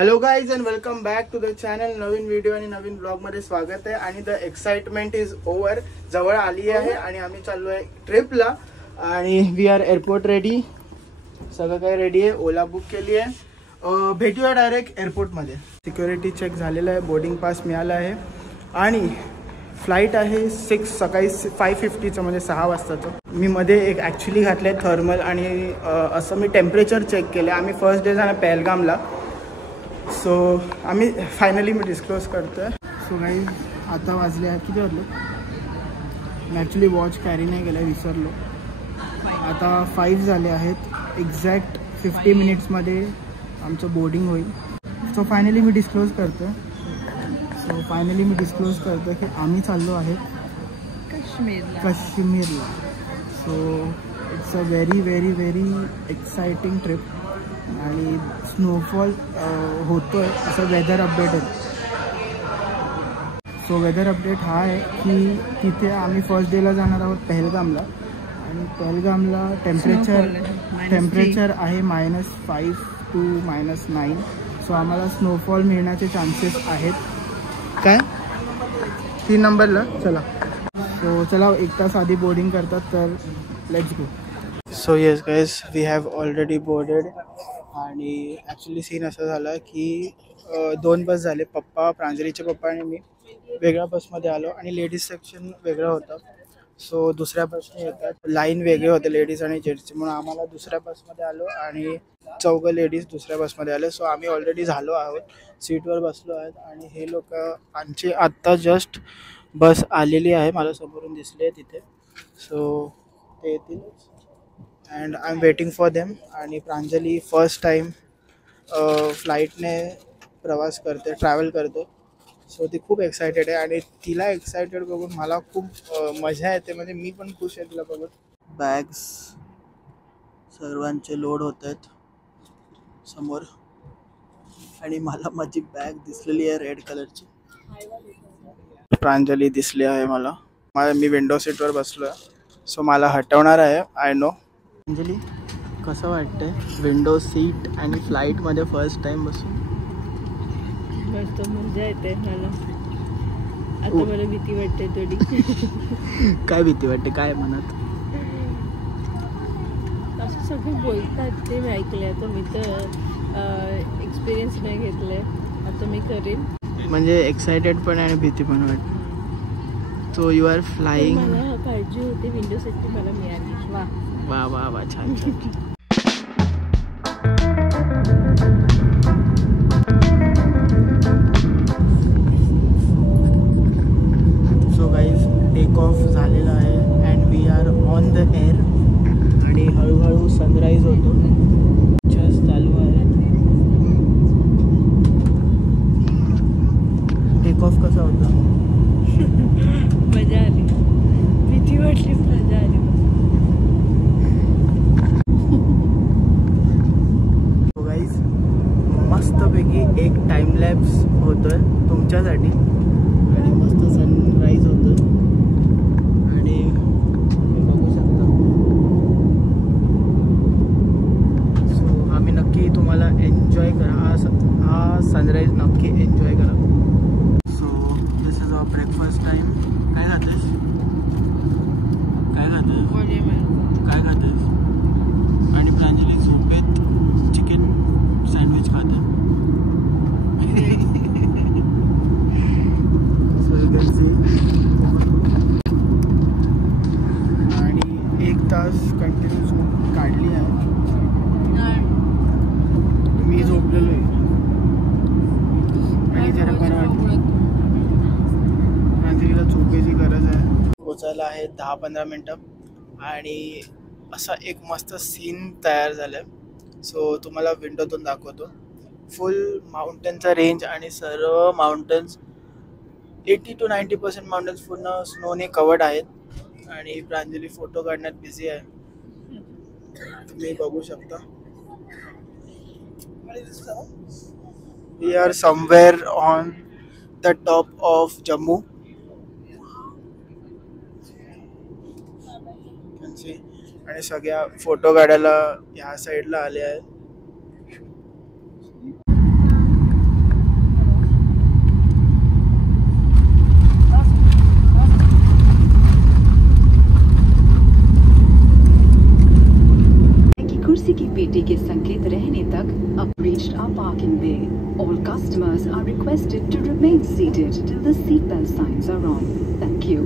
Hello guys and welcome back to the channel. नवीन video आणि नवीन ब्लॉग मध्ये स्वागत आहे. आणि द एक्साइटमेंट इज ओव्हर, जवळ आली आहे आणि आम्ही चाललो आहे ट्रिपला. आणि वी आर एअरपोर्ट रेडी, सगळं काही रेडी आहे. ओला बुक केली आहे. भेटूया डायरेक्ट एअरपोर्टमध्ये. सिक्युरिटी चेक झालेलं आहे, बोर्डिंग पास मिळाला आहे आणि फ्लाईट आहे सकाळी 5:50चं, म्हणजे 6 वाजताचं. मी मध्ये एक ॲक्च्युली घातलं आहे थर्मल आणि असं मी टेम्परेचर चेक केलं. आम्ही फर्स्ट डे जाणार पहलगामला. सो आम्ही फायनली मी डिस्क्लोज करतो आहे. सो काही आता वाजले आहेत, किती वाजले मी ॲक्च्युली वॉच कॅरी नाही केलं, विसरलो. आता 5 झाले आहेत. एक्झॅक्ट 50 मिनिट्समध्ये आमचं बोर्डिंग होईल. सो फायनली मी डिस्क्लोज करतो की आम्ही चाललो आहे काश्मीरला. So it's a very very very exciting trip. आणि स्नोफॉल होतोय असं वेदर अपडेट आहे. सो वेदर अपडेट हा आहे की तिथे आम्ही फर्स्ट डेला जाणार आहोत पहलगामला. आणि पहलगामला टेम्परेचर आहे -5 to -9. सो आम्हाला स्नोफॉल मिळण्याचे चान्सेस आहेत. काय 3 नंबरला चला. सो चला, 1 तास आधी बोर्डिंग करतात, तर let's go. So yes guys, we have already boarded. आणि ॲक्च्युली सीन असं झालं की 2 बस झाले. प्रांजलीचे पप्पा आणि मी वेगळ्या बसमध्ये आलो आणि लेडीज सेक्शन वेगळं होतं. सो दुसऱ्या बसने येतात, लाईन वेगळे होते लेडीज आणि जेंट्सचे, म्हणून आम्हाला दुसऱ्या बसमध्ये आलो आणि 4 लेडीज दुसऱ्या बसमध्ये आले. सो आम्ही ऑलरेडी झालो आहोत, सीटवर बसलो आहेत. आणि हे लोक आमची आत्ता जस्ट बस आलेली आहे, मला समोरून दिसले आहे तिथे. सो ते येतील and I am waiting for them. आणि प्रांजली फर्स्ट टाईम फ्लाईटने ट्रॅव्हल करते. सो ती खूप एक्सायटेड आहे आणि तिला एक्सायटेड बघून मला खूप मजा येते. म्हणजे मी पण खुश आहे तिला बघून. बॅग्स सर्वांचे लोड होत आहेत समोर. आणि मला माझी बॅग दिसलेली आहे रेड कलरची. प्रांजली दिसली आहे मला. मी विंडो सीटवर बसलो आहे, सो मला हटवणार आहे. I know. प्रांजली, कसं वाटतंय विंडो सीट आणि फ्लाईटमध्ये फर्स्ट टाइम बसून? मस्त मजा येते मला. आता मला भीती वाटते थोडी. काय भीती वाटते, काय म्हणत? असं सगळे बोलतात ते मी ऐकले. आता मी तर एक्सपिरियन्स नाही घेतलाय, आता मी करेन. म्हणजे एक्सायटेड पण आणि भीती पण वाटते. So you are flying. मला काळजी होते विंडो सीट मला मिळाली. वा वा वा वा, छान छान. सो गाईज, टेक ऑफ झालेला आहे and we are on the air. आणि हळूहळू सनराईज होतो, जस्ट चालू आहे. टेक ऑफ कसा होता? मजा आली, भीती वाटली, मजा आली. मस्तपैकी एक टाइम लॅप्स होतोय तुमच्यासाठी. आणि मस्त सनराईज होतं आणि तुम्ही बघू शकता. सो आम्ही नक्की तुम्हाला एन्जॉय करा, हा सनराईज नक्की एन्जॉय करा. So this is our breakfast time. काय खातेस? काय खातेस? आणि प्रांजली झोपेत चिकन सँडविच खाते. So you can see. आणि 1 तास कंटिन्यू झोप काढली आहे. मी झोपलेलो आहे आणि जरा बरं वाटतं. प्रांजलीला झोपेची गरज आहे. पोचायला आहे 10-15 मिनटं आणि असा एक मस्त सीन तयार झाला आहे. सो तुम्हाला विंडोतून दाखवतो. फुल माउंटेनचा रेंज आणि सर्व माउंटन्स 80 to 90% माउंटन्स पूर्ण स्नोने कवर्ड आहेत. आणि प्रांजली फोटो काढण्यात बिझी आहे, तुम्ही बघू शकता. We are somewhere on the top of Jammu. आणि सगळ्या फोटो काढायला ह्या साईडला आले आहेत. parking bay. All customers are requested to remain seated till the seatbelt signs are on. Thank you.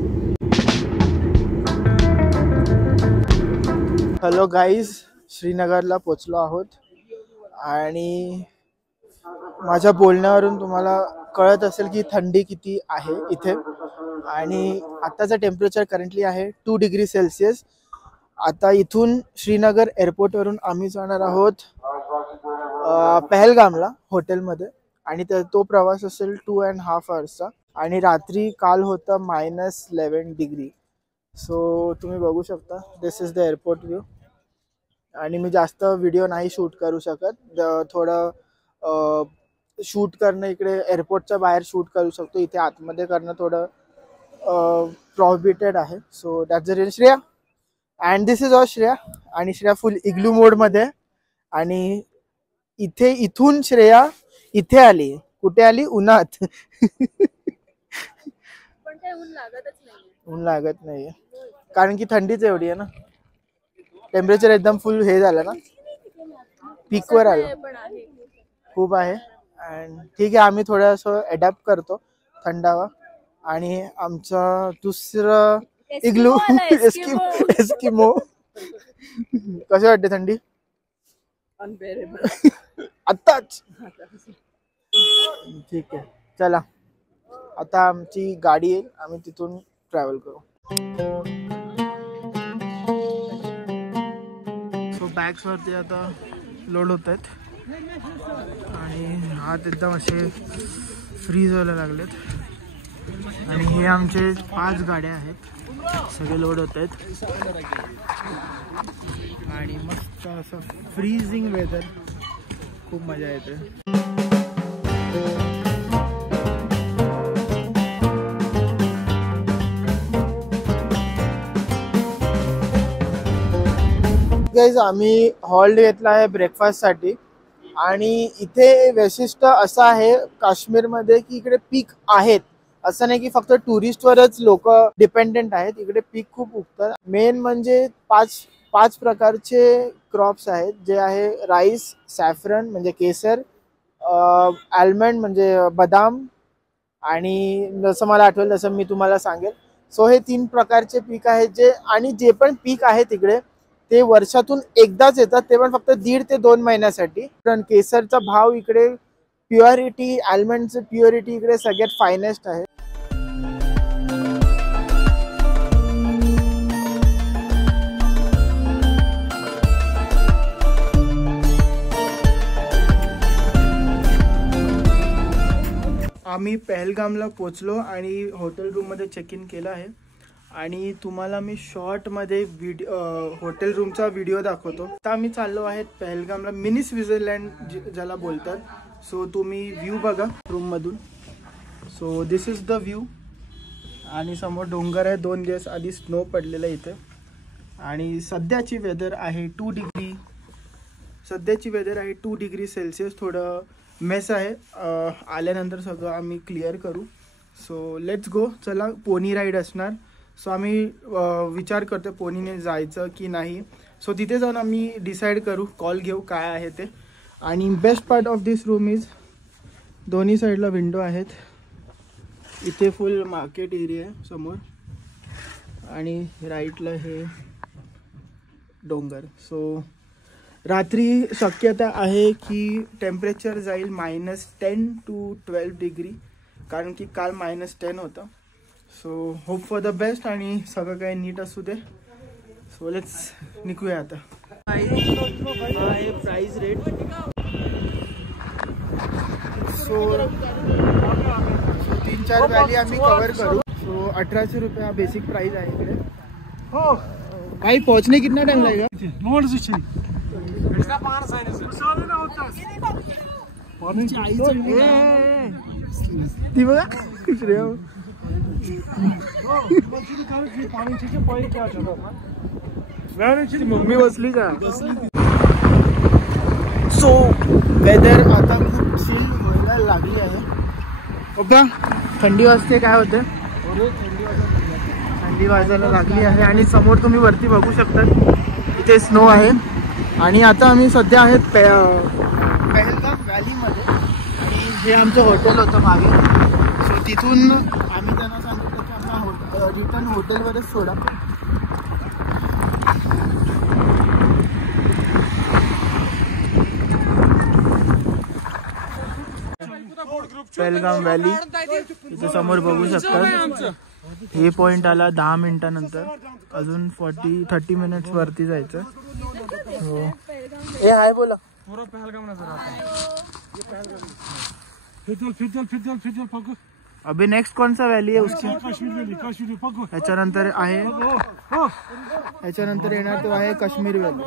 Hello guys, श्रीनगरला पोचलो आहोत आणि माझ्या बोलण्यावरून तुम्हाला कळत असेल की थंडी किती आहे इथे. आणि आत्ताचं टेम्परेचर करंटली आहे 2 डिग्री सेल्सिअस. आता इथून श्रीनगर एअरपोर्टवरून आम्ही जाणार आहोत पहलगामला हॉटेलमध्ये आणि तो प्रवास असेल 2.5 आवर्सचा. आणि रात्री काल होतं -11 डिग्री. सो तुम्ही बघू शकता, दिस इज द एअरपोर्ट व्ह्यू. आणि मी जास्त व्हिडिओ नाही शूट करू शकत, थोडं शूट करणं इकडे एअरपोर्टच्या बाहेर शूट करू शकतो, इथे आतमध्ये करणं थोडं प्रोहिबिटेड आहे. So that's the real Shreya. And this is all Shreya. आणि श्रेया फुल इग्लू मोडमध्ये. आणि इथून श्रेया इथे आली. कुठे आली? उन्हात. पण काय ऊन लागतच नाही. ऊन लागत नाही कारण की थंडीच एवढी आहे ना. टेम्परेचर एकदम फुल हे झालं ना, पीकवर आलं, खूप आहे. अँड ठीक आहे, आम्ही थोडंसं अडॅप्ट करतो थंडावा. आणि आमचं दुसरं इग्लू एस्किमो. कशी वाटते थंडी? अनबेरेबल. आत्ताच ठीक आहे, चला आता आमची गाडी येईल, आम्ही तिथून ट्रॅव्हल करू. सो बॅग्सवरती आता लोड होत आहेत आणि हात एकदम असे फ्रीज व्हायला लागलेत. आणि हे आमचे 5 गाड्या आहेत, सगळे लोड होत आहेत. आणि मस्त असं फ्रीजिंग वेदर, खूप मजा येते. गाईज, आम्ही हॉल्ट घेतला आहे ब्रेकफास्टसाठी. आणि इथे वैशिष्ट्य असं आहे काश्मीरमध्ये की इकडे पीक आहेत, असं नाही की फक्त टुरिस्टवरच लोक डिपेंडेंट आहेत. इकडे पीक खूप उगतात. मेन म्हणजे 5 प्रकारचे क्रॉप्स आहेत, जे आहे राईस, सॅफ्रन म्हणजे केसर, आल्मंड म्हणजे बदाम, आणि जसं मला आठवेल तसं मी तुम्हाला सांगेल. सो हे 3 प्रकारचे पीक आहेत जे, आणि जे पण पीक आहे तिकडे ते वर्षातून एकदाच येतात, ते पण फक्त 1.5 ते 2 महिन्यासाठी. पण केसरचा भाव इकडे, प्युअरिटी, आल्मंडचं प्युअरिटी इकडे सगळ्यात फायनेस्ट आहे. आम्ही पहलगामला पोचलो आणि हॉटेल रूममध्ये चेक इन केलं आहे. आणि तुम्हाला मी शॉर्टमध्ये हॉटेल रूमचा व्हिडिओ दाखवतो. आता आम्ही चाललो आहेत पहलगामला, मिनी स्वित्झर्लंड ज्याला बोलतात. सो तुम्ही व्ह्यू बघा रूममधून. So this is the view. आणि समोर डोंगर आहे. 2 दिवस आधी स्नो पडलेला इथे. आणि सध्याची वेदर आहे 2 डिग्री. सध्याची वेदर आहे 2 डिग्री सेल्सिअस. थोडं मेस आहे, आल्यानंतर सगळं आम्ही क्लिअर करू. So let's go. चला, पोनी राईड असणार. सो आम्ही विचार करतो पोनीने जायचं की नाही. सो तिथे जाऊन आम्ही डिसाईड करू, कॉल घेऊ काय आहे ते. आणि best part of this room is दोन्ही साईडला विंडो आहेत. इथे फुल मार्केट एरिया आहे समोर आणि राईटला हे डोंगर. सो रात्री शक्यता आहे की टेम्परेचर जाईल -10 to 12 डिग्री, कारण की काल -10 होतं. So hope for the best आणि सगळं काही नीट असू दे. सो लेट्स निघूया आता. हा आहे प्राइस रेट. सो 3-4 व्हॅली आम्ही कव्हर करू. सो 1800 रुपये हा बेसिक प्राइस आहे इकडे. हो भाई, पहुंचने कितना टाइम लगेगा? ती बघा श्रेया. मम्मी बसली का? सो वेदर आता खूप चिल व्हायला लागली आहे. ओके, थंडी वाजते. काय होते? थंडी वाजायला लागली आहे. आणि समोर तुम्ही वरती बघू शकता, इथे स्नो आहे. आणि आता आम्ही सध्या आहेत पहलगाम व्हॅलीमध्ये आणि हे आमचं हॉटेल होतं मागे. सो तिथून आम्ही त्यांना सांगितलं की आम्हाला रिटर्न हॉटेलवरच सोडा. पहलगाम व्हॅली इथे समोर बघू शकता. हे पॉइंट आला 10 मिनिटानंतर. अजून 30 मिनिट्स वरती जायचं. हो हे आहे बोला. अभी नेक्स्ट कौन सा वैली है उसकी? याच्यानंतर आहे याच्यानंतर येणार तो आहे काश्मीर व्हॅली.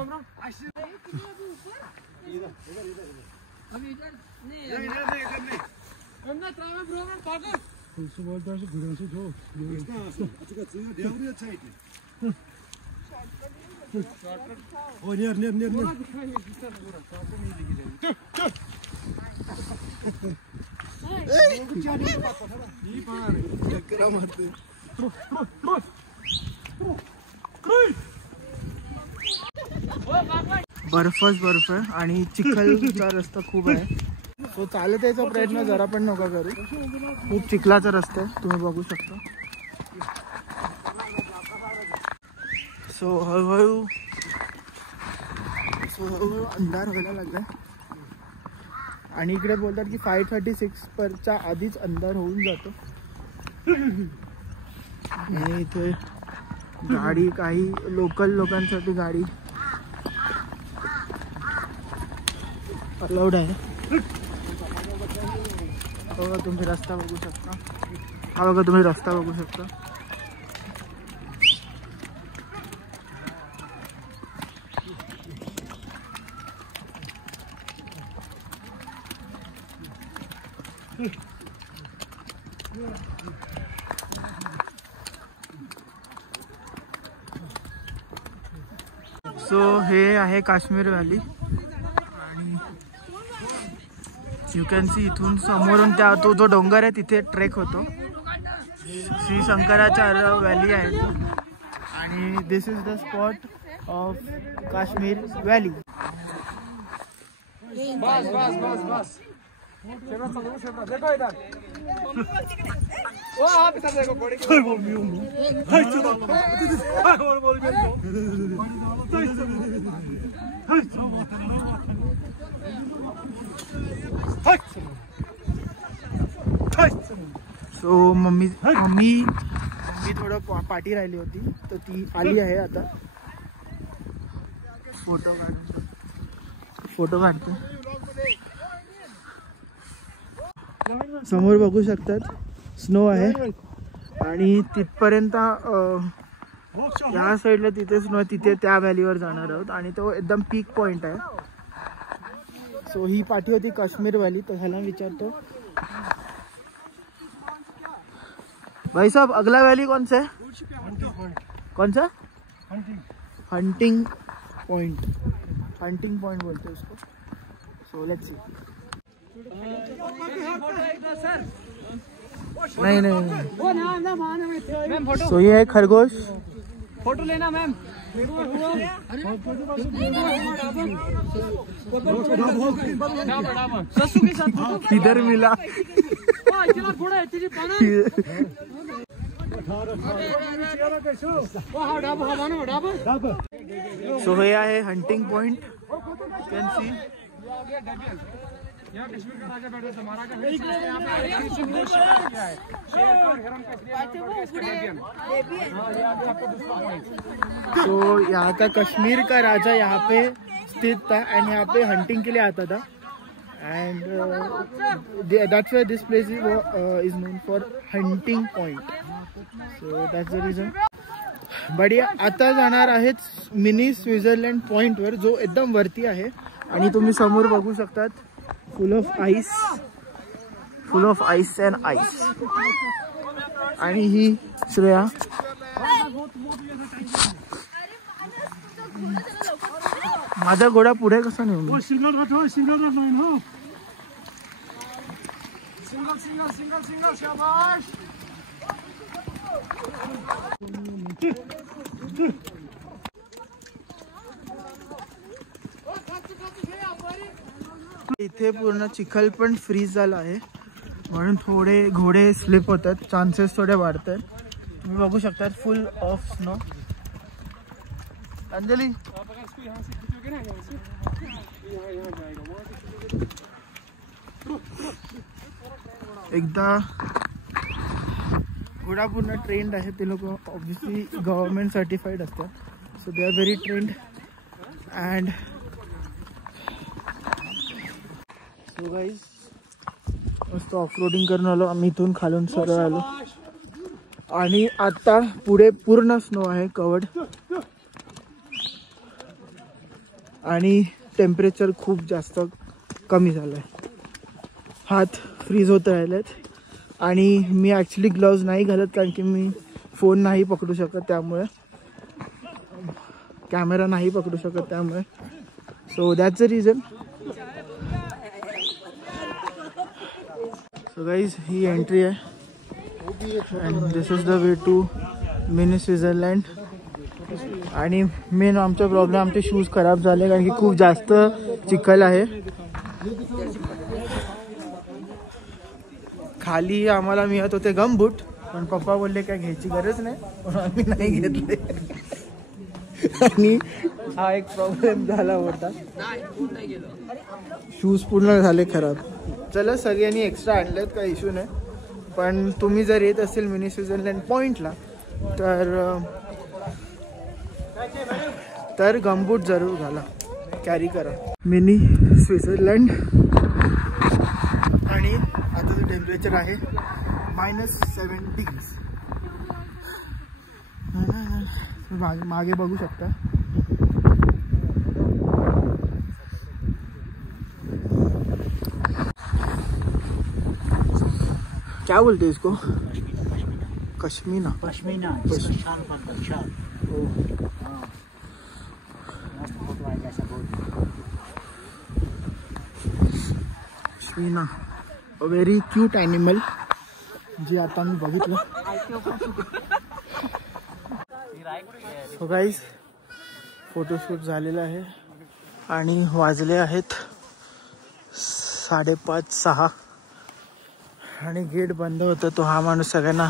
बर्फच बर्फ आहे आणि चिखलचा रस्ता खूप आहे. सो चालत यायचा प्रयत्न जरा पण नका करू. खूप चिखलाचा रस्ता आहे तुम्ही बघू शकता. सो हळूहळू अंधार व्हायला लागलाय आणि इकडे बोलतात की 5:36 परच्या आधीच अंधार होऊन जातो. आणि इथे गाडी काही लोकल लोकांसाठी गाडी अलाउड आहे. बघा तुम्ही रस्ता बघू शकता. हा बघा तुम्ही रस्ता बघू शकता. सो हे आहे काश्मीर व्हॅली आणि यू कॅन सी इथून समोरून त्या तो जो डोंगर आहे तिथे ट्रेक होतो. श्री शंकराचार्य व्हॅली आहे आणि this is the spot of Kashmir valley. बस बस बस बस देखो इधर. ओ आप इधर देखो बड़ी बोल रही हूं. हाय चलो और बोल रही हूं. सो मम्मी थोडं पार्टी राहिली होती तर ती आली आहे आता. फोटो काढतो. समोर बघू शकतात स्नो आहे आणि तिथपर्यंत या साईडला तिथे स्नो आहे. तिथे त्या व्हॅलीवर जाणार आहोत आणि तो एकदम पीक पॉइंट आहे. सो ही पाठी होती काश्मीर व्हॅली. तर ह्याला विचारतो भाई साहब अगला वैली कौन सा है? कौन सा? Hunting point. हंटिंग पॉइंट बोलते हैं उसको. So let's see. नहीं नहीं सो ये है खरगोश. फोटो लेना मैम. किधर मिला? सो हे आहे हंटिंग पॉइंट. कैन सी यहाँ कश्मीर का राजा बैठा था. महाराजा तो यहाँ का कश्मीर का राजा यहाँ पे स्थित था एंड यहाँ पे हंटिंग के लिए आता था. And that's why this place is known for hunting point. So that's the reason. बढिया. आता जाणार आहेत मिनी स्वित्झर्लंड पॉइंट वर जो एकदम वरती आहे आणि तुम्ही समोर बघू शकतात फुल ऑफ आईस अँड आईस. आणि ही श्रेया माझा घोडा पुढे कसा नेऊ? सिंगल शाबाश. इथे पूर्ण चिखल पण फ्रीज झाला आहे, म्हणून थोडे घोडे स्लिप होतात, चान्सेस थोडे वाढतात. तुम्ही बघू शकता फुल ऑफ स्नो. अंजली एकदा घोडा पूर्ण ट्रेंड आहे, ते लोक ऑब्विसली गव्हर्नमेंट सर्टिफाईड असतात, so they are very trend. And so guys मस्त ऑफरोडिंग करून आलो आम्ही, इथून खालून सरळ आलो आणि आता पुढे पूर्ण स्नो आहे कवर्ड आणि टेम्परेचर खूप जास्त कमी झालं आहे, हात फ्रीज होत राहिलेत. आणि मी ॲक्च्युली ग्लव्ज नाही घालत कारण की मी फोन नाही पकडू शकत, त्यामुळे कॅमेरा नाही पकडू शकत, त्यामुळे so that's the reason. So guys ही एंट्री आहे and this is the way to mini Switzerland. आणि मेन आमचा प्रॉब्लेम, आमचे शूज खराब झाले कारण की खूप जास्त चिखल आहे. खाली आम्हाला मिळत होते गमबूट, पण पप्पा बोलले काय घ्यायची गरज नाही, म्हणून आम्ही नाही घेतले. आणि हा एक प्रॉब्लेम झाला मोठा, शूज पूर्ण झाले खराब. चला सगळ्यांनी एक्स्ट्रा आणलेत, काही इश्यू नाही, पण तुम्ही जर येत असेल मिनी स्वित्झर्लंड पॉईंटला तर गमबूट जरूर घाला, कॅरी करा. मिनी स्वित्झर्लंड आणि आताचं टेम्परेचर आहे -7 मागे बघू शकता. क्या बोलते हैं इसको? Pashmina. Pashmina pashmina a very cute animal, जे आता मी बघितलं. सो गाईज फोटोशूट झालेलं आहे आणि वाजले आहेत 5:30-6 आणि गेट बंद होतं, तो हा माणूस सगळ्यांना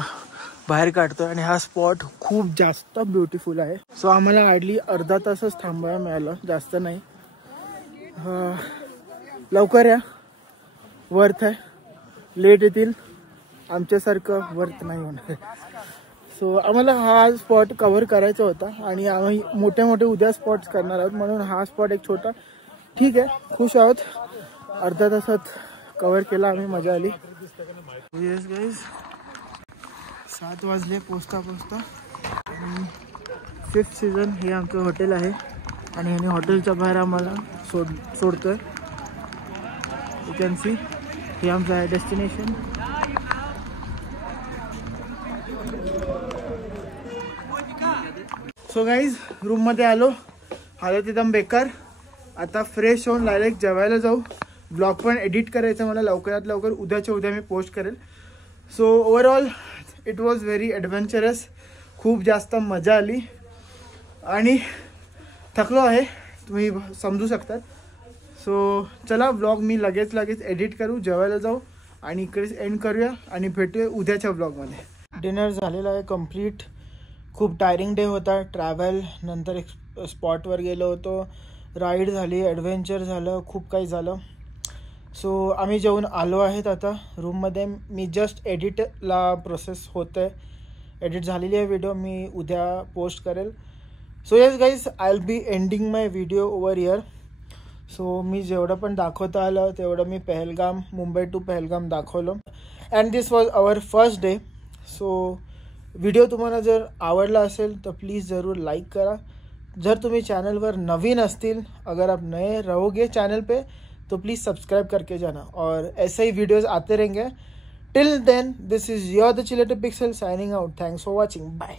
बाहेर काढतो. आणि हा स्पॉट खूप जास्त ब्युटिफुल आहे. सो आम्हाला हार्डली अर्धा तासच थांबायला मिळालं, जास्त नाही. लवकर या, वर्थ आहे. लेट येतील आमच्यासारखं वर्थ नाही होणार. सो आम्हाला हा स्पॉट कव्हर करायचा होता आणि आम्ही मोठे मोठे उद्या स्पॉट्स करणार आहोत, म्हणून हा स्पॉट एक छोटा ठीक आहे. खुश आहोत, अर्ध्या तासात कव्हर केला आम्ही, मजा आली. येस गाईज 7 वाजले पोचता. 5th सीझन हे आमचं हॉटेल आहे आणि ह्याने हॉटेलच्या बाहेर आम्हाला सोडतोय. यू कॅन सी हे आमचं आहे डेस्टिनेशन. सो गाईज रूममध्ये आलो, हालत एकदम बेकार. आता फ्रेश होऊन डायरेक्ट जेवायला जाऊ. ब्लॉग पण एडिट करायचं मला लवकरात लवकर, उद्याच्या उद्या मी पोस्ट करेल. So overall it was very adventurous, खूप जास्त मजा आली आणि थकलो आहे, तुम्ही समजू शकतात. सो चला ब्लॉग मी लगेच एडिट करू, जेवायला जाऊ आणि इकडेच एंड करूया आणि भेटूया उद्याच्या ब्लॉगमध्ये. डिनर झालेलं आहे कम्प्लीट. खूप टायरिंग डे होता, ट्रॅव्हल, नंतर एक स्पॉटवर गेलो होतो, राईड झाली, ॲडव्हेंचर झालं, खूप काही झालं. सो आम्ही जेवून आलो आहेत आता रूममध्ये. मी जस्ट एडिटला प्रोसेस होतं आहे, एडिट झालेली आहे व्हिडिओ, मी उद्या पोस्ट करेल. So yes guys, I will be ending my video over here. So मी जेवढं पण दाखवता आलं तेवढं मी पहलगाम, मुंबई टू पहलगाम दाखवलं. And this was our first day. So video तुम्हाला जर आवडला असेल तर प्लीज़ ज़रूर लाइक करा. जर तुम्ही चैनल पर नवीन असतील, अगर आप नए रहोगे चैनल पे तो प्लीज़ सब्सक्राइब करके जाना और ऐसे ही वीडियोस आते रहेंगे. Till then this is your the chilated pixel signing out. Thanks for watching. Bye.